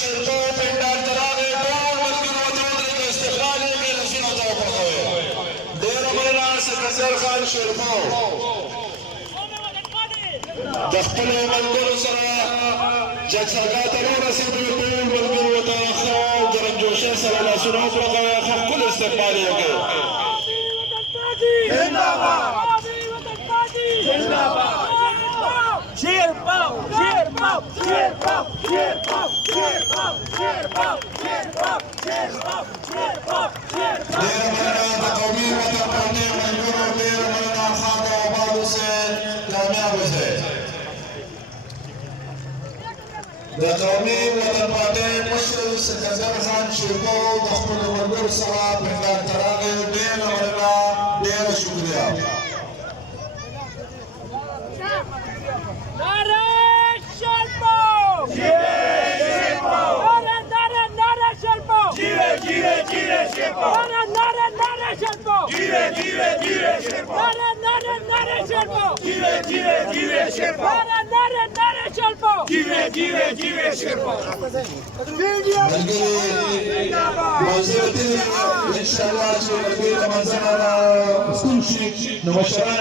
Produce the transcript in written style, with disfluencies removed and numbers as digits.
شرطو پندار تراغه ټول ملګرو چودري د استقلال کې لسینو ته وکړوي ډېر مننه سکندر خان شرپو د خپل ملګرو سره جلسهګاه ته ورسېدو ټول ملګرو ته ښه ګرمجوشۍ سره لاسونه وکړوي ښه ښکلی استقبال یې وکړي Şerpao, Şerpao, Şerpao, Şerpao, Şerpao, Şerpao, Şerpao, Şerpao, Şerpao, Şerpao. ډېر مننه د قومي وطن پارټۍ ملګرو ډېر مننه خاک او آباد اوسئ کامیاب اوسئ د قومي وطن پارټۍ مشر سکندر خان شرپو د خپلو ملګرو سره پندار ته راغی ډېره مننه ډېره شکریه ملګري انشاءالله چې ملګري د منځنه ستون شي نو مشران